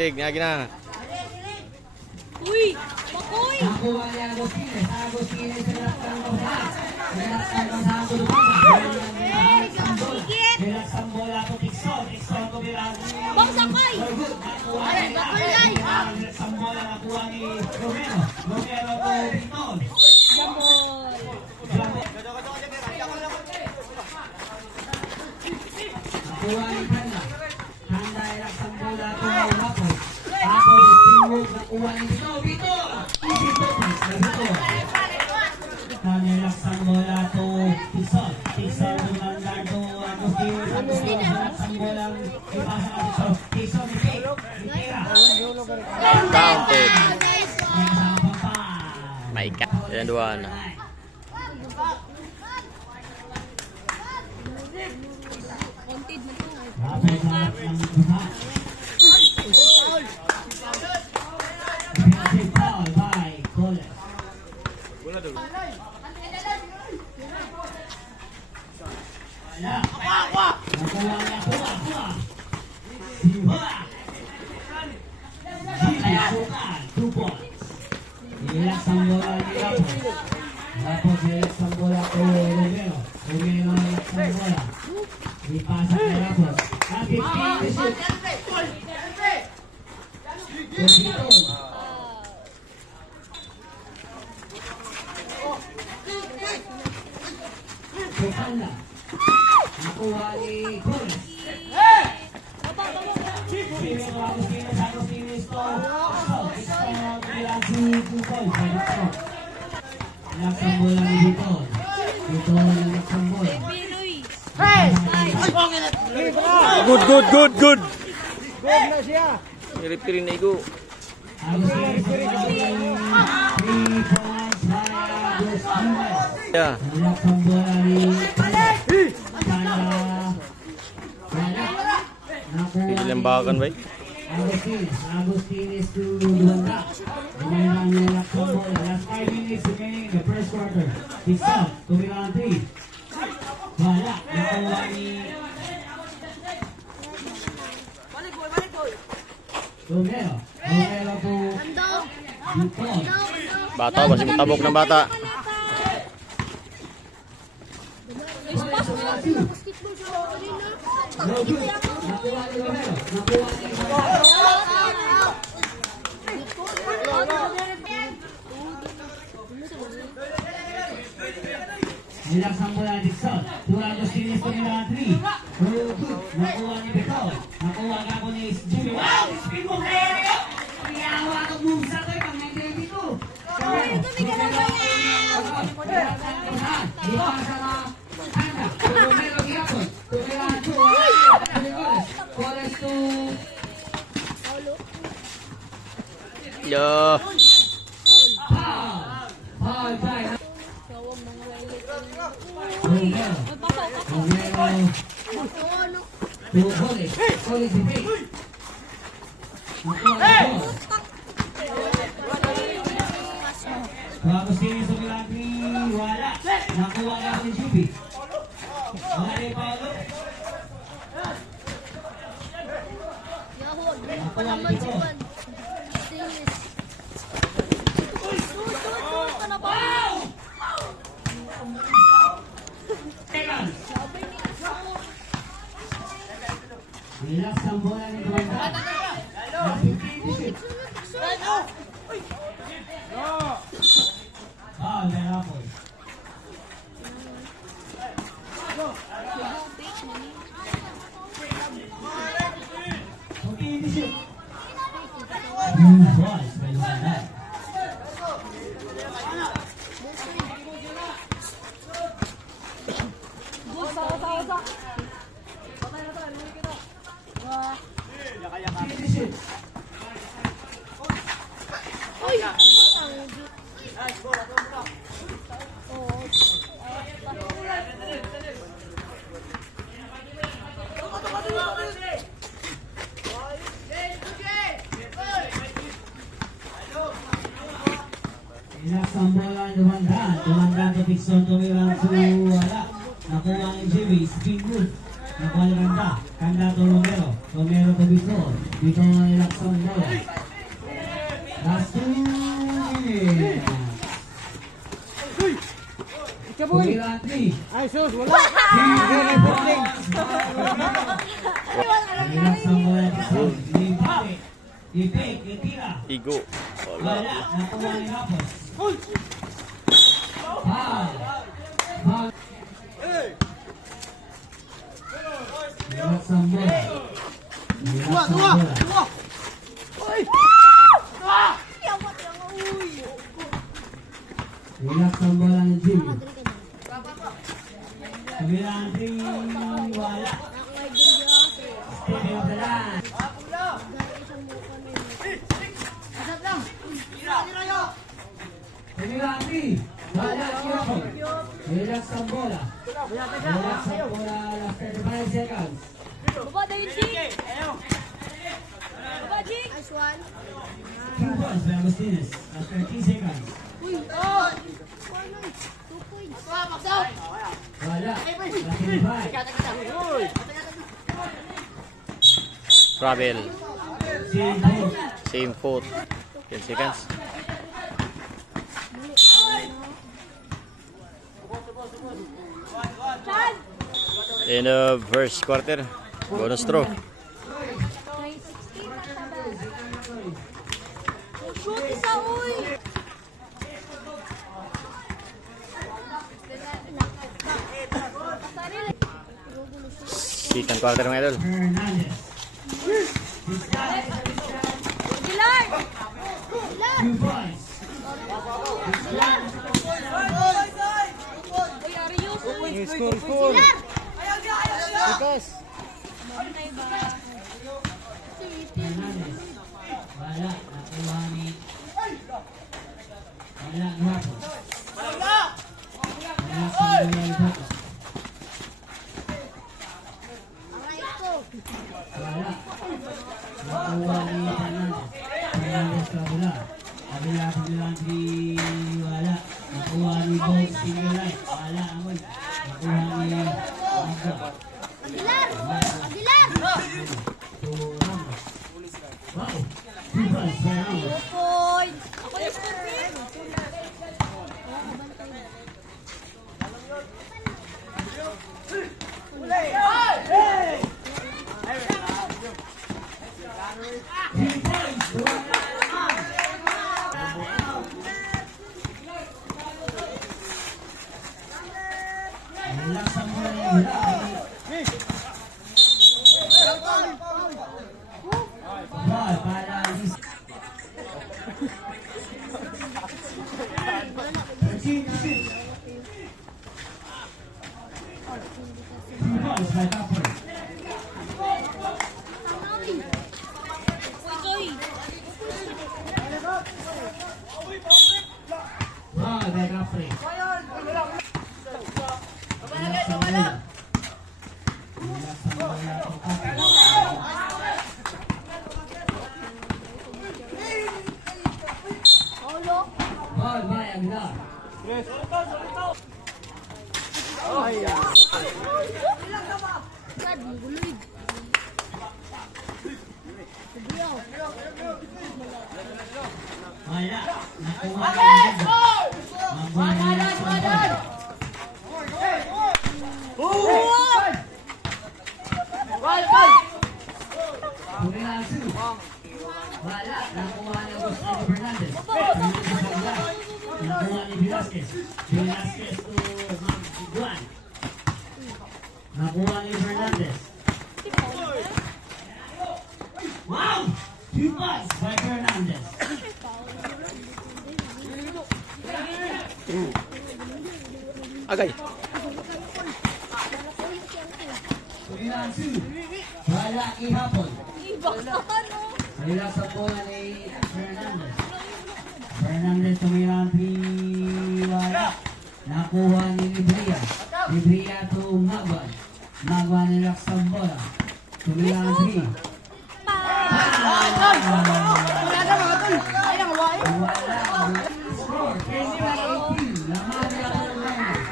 Silig, ngagi na. Uy! Bakoy! Nakuha ni Agostines. Agostines sa laksan ng bahay. Nilaksan ng sangkol pa. Nilaksan bola ko Tikson. Tikson ko bilang. Bang sakay! Bakoy ay! Nilaksan bola nakuha ni Romero. Romero ko Pinol. Jambol! Nakuha ni Kanda. Kanda nilaksan bola ko ni Bakoy. Bakoy distinguish nakuha ni Pinol. Pinol! Nilaksan bola to Tikson. Tikson tumandar to Agostines. Agostines nilaksan bola ipasa ka Tikson. Tikson Itira. Counted. May kasama pa. May ka. Yan dua na. Wanted mo to. Rapid sarap ng buha. Defensive foul by Coles. Wala. Nakuha niya. Kuha. Diba? Sukan. 2 points. Nilaksan bola ni Rapos. Rapos nilaksan bola ko Romero. Romero nilaksan bola. Ipasa kay Rapos. Ang 15 to shoot. Conviton. Sukanda. Nakuha ni Coles. Primero Agostines to Tikson bilang 2 points by Tikson. Nilaksan bola ni Vitor. Vitor nilaksan bola. Piloy! Good, good, good, good. Good na siya. Mirip-mirip na igo. Agostines nilaksan 3 points by Agostines. Yeah. Nilaksan bola ni Kanda. Pilambakan ba? Agostines to Duanda. Remaining nilaksan bola. Last 5 minutes remaining in the first quarter. Tikson, tumilang 3. Wala. Nakuha ni Romero. Romero to Dupont. Bata, masih matabok ng bata. Pasok sa basketball sa kanina. Nakuha ni Romero. Nakuha ni nilaksan bola ni Tikson. Tura Agostines tumilang 3. Nakuha ni Beton. Nakuha ka ko ni Jimmy. Wow! Speed mo kaya niyo! Iyawa ka move sa to. Pag may baby to. Ipasa na Kanda. Romero gihapon. Tumilang 2. Coles to Yo. foul. Foul by Sawang mga relic. Romero. Papaw. Romero to Coles. Coles di break. Nakuha ni Coles. Agostines tumilang 3. Wala. Nakuha ka ko ni Juby. Wala rin Paolo. Yahoo! Ako naman si Juan. Stainless. Shoot ka na ba? Seconds. Nilaksan bola ni Duanda. Last 15 to shoot. Foul by Rapos. Okay, to shoot. 2 balls by Duanda. Okay, to shoot. Nilaksan bola ni Duanda. Duanda to Tikson tumirang to wala. Nakuha ni Jimmy. Spin good. Nakuha ni Kanda. Kanda to Romero. Romero to Vitor. Vitor na nilaksan Sambola. Last 2 minutes. Tumira 3. Ay, sus, wala. Relax Sambola. Ipik, itira. Igo. Wala, Wala. nakuha ni Rapos. Foul. Foul. Relax Sambola. Relax Sambola. Relax Sambola ni Jimmy. Tumira ang 3. Wala. Stepping of the line. Tumira ang 3. Wala, Kiyopon. Relax Sambola. Relax Sambola. Last 35 seconds. Baba, David G. Baba, G. Nice one. 2 points by Agustines. Last 13 seconds. Uy, oh. 2 points. Wala. Last 25. Travel. Same point. Same foot. 10 seconds. In the first quarter. Bonus throw. Shoot isa, uy. Second quarter mga idol. Hernandez. Gilar. 2 points. Uy, Arius, uy. School. Gilar. Because, Hernandez. Wala. Nakuha ni... Wala. Rapos. Wala. Sambola ni Rapos. Wala. Nakuha ni Hernandez. Hernandez kabula. Kabila ang 3. Wala. Nakuha ni Bolt single line. Wala naman. Nakuha ni Magda. Aguilar. Aguilar. Wow. 2 points by Ramos. 2 points. Ako yung scorpion. Relax ang bola ni Hilal. Ball para Liz. 13-6. 2 points by Tapper. Ball by Tapper. Relax ang bola. Relax ang bola ng Tapper. Ball by Aguilar. Brad, maguloy. Sabiyaw. Wala. Nakuha ni Magda. Magda ni Relax ang bola. Tumira ang 2. Wala. Nakuha ni Agustino Fernandez. Nakuha ni Velasquez. Velasquez to Juan. Nakuha ni Fernandez. Wow! 2 points by Fernandez. Agay. Tumira ang 2. Wala. Ihapon. Iba ka, no? Relax ang bola ni Fernandez. Fernandez tumira ang 3. Wala. Nakuha ni Libria. Libria to Magwan. Magwan relax ang bola. Tumira ang 3. Wala. Score. 20-18. Laman nila ang line.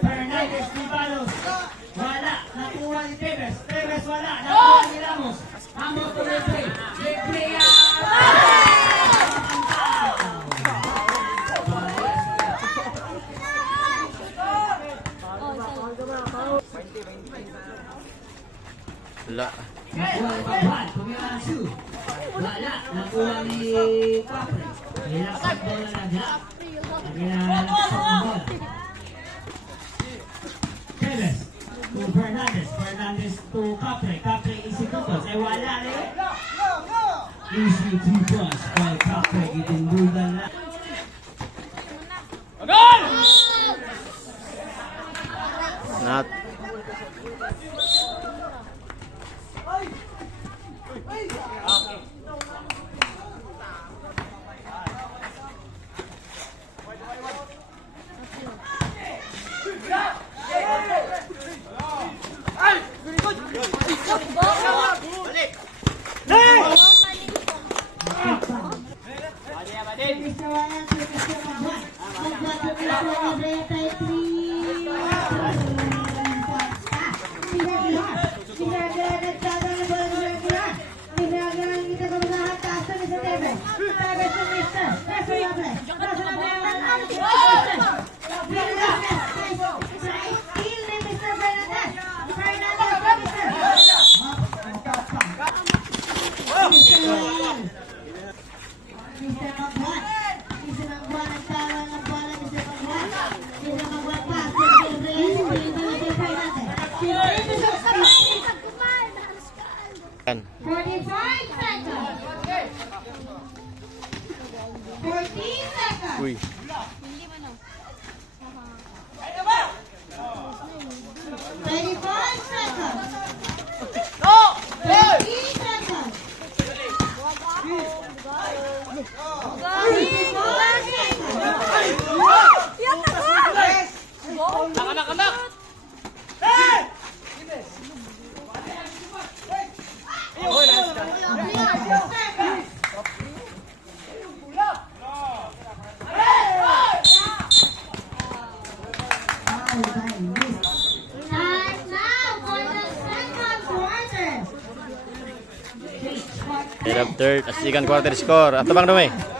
Fernandez Tibalos. Wala. Nakuha ni Tevez. Wala. Nakuha ni Pagwan. Tumira ang shoe. Wala. Nakuha ni Capre. Relax ang bola na dyan. Relax ang bola. Tevez to Fernandez. Fernandez to Capre. Capre easy 2 points. Eh wala rin. Easy 2 points by Capre. Itindugan na. Not. Kan. 45 seconds. 14 seconds. Uy. Hindi mo no. 35 seconds. 13 seconds. Anak-anak! Time now for the second quarter. Head of third. Second quarter score. Ato bang dumi?